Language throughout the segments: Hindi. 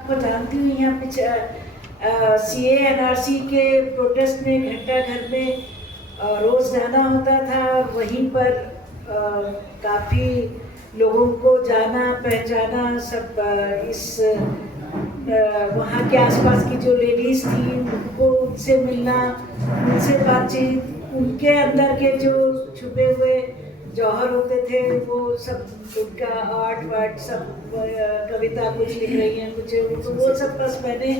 आपको जानती हूँ यहाँ पे सीए एनआरसी के प्रोटेस्ट में घंटा घर में रोज़ जाना होता था। वहीं पर काफ़ी लोगों को जाना पहचाना सब इस वहाँ के आसपास की जो लेडीज़ थी उनको उनसे मिलना, उनसे बातचीत, उनके अंदर के जो छुपे हुए जौहर होते थे वो सब, उनका आर्ट वार्ट सब, कविता कुछ लिख रही हैं कुछ, तो वो सब बस मैंने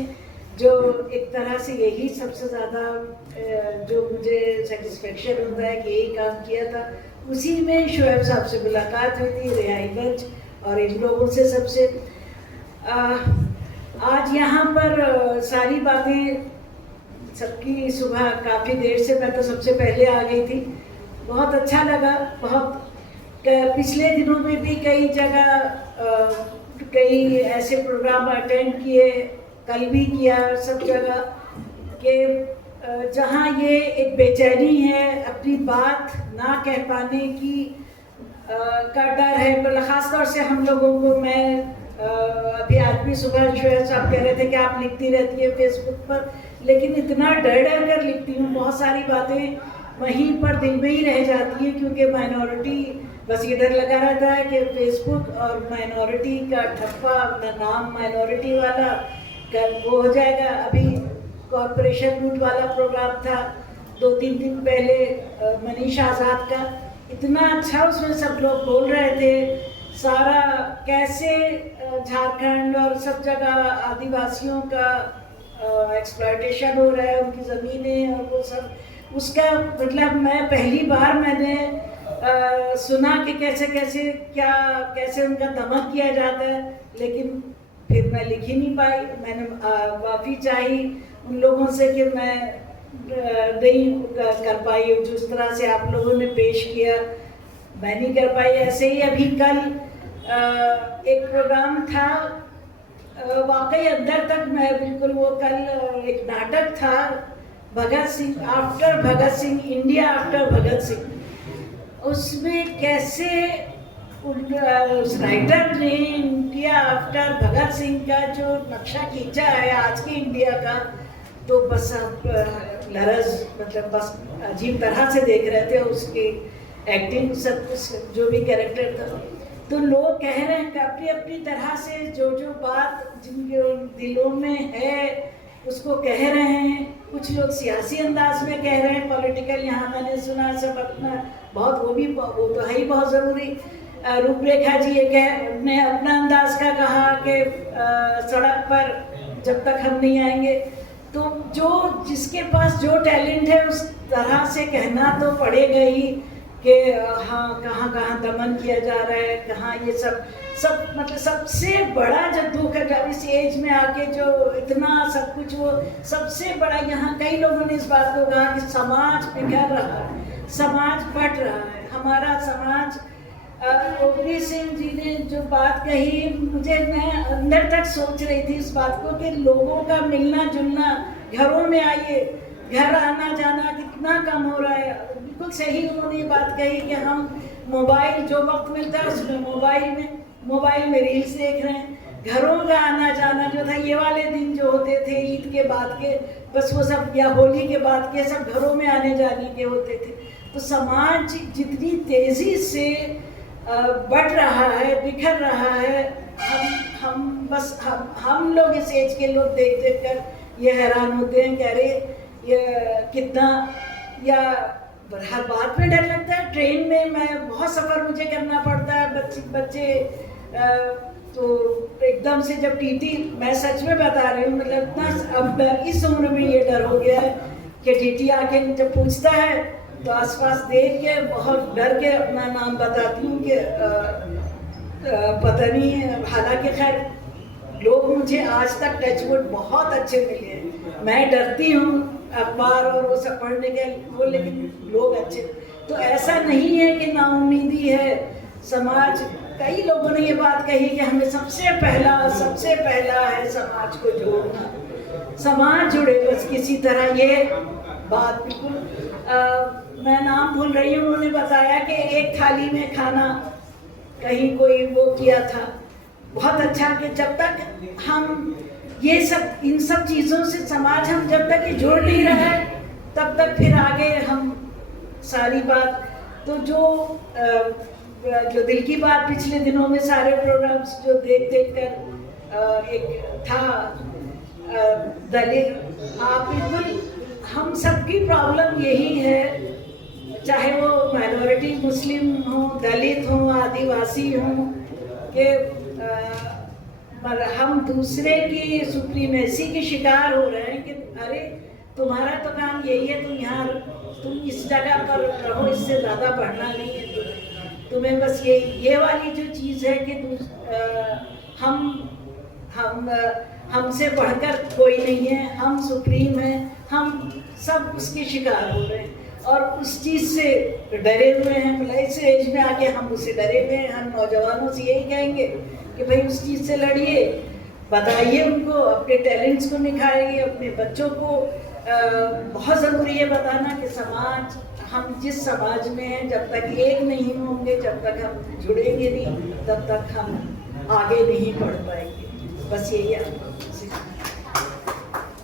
जो एक तरह से यही सबसे ज़्यादा जो मुझे सेटिस्फेक्शन होता है कि यही काम किया था। उसी में शोएब साहब से मुलाकात हुई थी, रिहाईगंज, और इन लोगों से सबसे आज यहाँ पर सारी बातें सबकी सुबह काफ़ी देर से, मैं तो सबसे पहले आ गई थी, बहुत अच्छा लगा। बहुत पिछले दिनों में भी कई जगह कई ऐसे प्रोग्राम अटेंड किए, कल भी किया सब जगह, कि जहाँ ये एक बेचैनी है, अपनी बात ना कह पाने की का डर है। पर ख़ास तौर से हम लोगों को, मैं अभी आज भी सुबह शोएब साहब कह रहे थे कि आप लिखती रहती है फेसबुक पर, लेकिन इतना डर डर कर लिखती हूँ, बहुत सारी बातें वहीं पर दिल में ही रह जाती है, क्योंकि माइनॉरिटी, बस ये डर लगा रहता है कि फेसबुक और माइनॉरिटी का ठप्पा, अपना नाम माइनॉरिटी वाला वो हो जाएगा। अभी कॉरपोरेशन लूट वाला प्रोग्राम था 2-3 दिन पहले, मनीष आज़ाद का, इतना अच्छा उसमें सब लोग बोल रहे थे, सारा कैसे झारखंड और सब जगह आदिवासियों का एक्सप्लॉयटेशन हो रहा है, उनकी ज़मीनें और वो सब, उसका मतलब मैं पहली बार मैंने सुना कि कैसे कैसे क्या कैसे उनका दमन किया जाता है। लेकिन फिर मैं लिख ही नहीं पाई। मैंने माफ़ी चाही उन लोगों से कि मैं नहीं कर पाई, जिस तरह से आप लोगों ने पेश किया मैं नहीं कर पाई। ऐसे ही अभी कल एक प्रोग्राम था, वाकई अंदर तक मैं बिल्कुल, वो कल एक नाटक था Bhagat Singh after Bhagat Singh, India after Bhagat Singh. उसमें कैसे उस राइटर ने इंडिया आफ्टर भगत सिंह का जो नक्शा खींचा है आज के इंडिया का, तो बस आप लरज, मतलब बस अजीब तरह से देख रहे थे उसकी एक्टिंग, सब कुछ जो भी कैरेक्टर था। तो लोग कह रहे हैं कि अपनी अपनी तरह से जो जो बात जिनके दिलों में है उसको कह रहे हैं। कुछ लोग सियासी अंदाज में कह रहे हैं, पॉलिटिकल, यहाँ मैंने सुना सब अपना बहुत, वो तो है ही बहुत ज़रूरी। रूपरेखा जी ने अपना अंदाज का कहा कि सड़क पर जब तक हम नहीं आएंगे, तो जो जिसके पास जो टैलेंट है उस तरह से कहना तो पड़ेगा ही कि हाँ कहाँ कहाँ दमन किया जा रहा है, कहाँ ये सब मतलब सबसे बड़ा जब दुख है जब इस एज में आके जो इतना सब कुछ, वो सबसे बड़ा, यहाँ कई लोगों ने इस बात को कहा कि समाज बिखर रहा है, समाज बट रहा है, हमारा समाज। ओगरी सिंह जी ने जो बात कही, मुझे, मैं अंदर तक सोच रही थी इस बात को कि लोगों का मिलना जुलना, घरों में आइए, घर आना जाना कितना कम हो रहा है। बिल्कुल सही उन्होंने ये बात कही कि हम मोबाइल, जो वक्त मिलता है उसमें मोबाइल में रील्स देख रहे हैं। घरों का आना जाना जो था, ये वाले दिन जो होते थे ईद के बाद के, बस वो सब, या होली के बाद के, सब घरों में आने जाने के होते थे। तो समाज जितनी तेज़ी से बढ़ रहा है, बिखर रहा है, हम लोग इस एज के लोग देख देख कर ये हैरान होते हैं कि अरे ये कितना, या हर बात में डर लगता है। ट्रेन में मैं बहुत सफ़र मुझे करना पड़ता है, बच्चे तो एकदम से जब टीटी, मैं सच में बता रही हूँ, मतलब इतना अब इस उम्र में ये डर हो गया है कि टीटी आके जब पूछता है तो आसपास देख के बहुत डर के अपना नाम बताती हूँ कि पता नहीं। हालांकि खैर लोग मुझे आज तक टचवुड बहुत अच्छे मिले हैं, मैं डरती हूँ अखबार और वो सब पढ़ने के वो, लेकिन लोग अच्छे। तो ऐसा नहीं है कि नाउम्मीदी है समाज। कई लोगों ने ये बात कही कि हमें सबसे पहला है समाज को जोड़ना, समाज जुड़े बस किसी तरह। ये बात बिल्कुल, मैं नाम भूल रही हूँ, उन्होंने बताया कि एक थाली में खाना, कहीं कोई वो किया था, बहुत अच्छा कि जब तक हम ये सब इन सब चीज़ों से समाज हम जब तक ये जोड़ नहीं रहा है तब तक फिर आगे हम सारी बात तो जो दिल की बात पिछले दिनों में सारे प्रोग्राम्स जो देख कर एक था दलित आप बिल्कुल हम सबकी प्रॉब्लम यही है, चाहे वो माइनॉरिटी मुस्लिम हो, दलित हो, आदिवासी हो, कि हम दूसरे की सुप्रीमेसी के शिकार हो रहे हैं कि अरे तुम्हारा तो काम यही है, तुम इस जगह पर रहो, इससे ज़्यादा बढ़ना नहीं है, तुम्हें बस ये वाली जो चीज़ है कि हमसे बढ़कर कोई नहीं है, हम सुप्रीम हैं, हम सब उसके शिकार हो रहे हैं और उस चीज़ से डरे हुए हैं। मतलब इस एज में आके हम उससे डरे हुए हैं। हम नौजवानों से यही कहेंगे कि भाई उस चीज़ से लड़िए, बताइए उनको, अपने टैलेंट्स को निखारिए, अपने बच्चों को बहुत ज़रूरी है बताना कि समाज, हम जिस समाज में हैं जब तक एक नहीं होंगे, जब तक हम जुड़ेंगे नहीं, तब तक हम आगे नहीं बढ़ पाएंगे। बस यही है।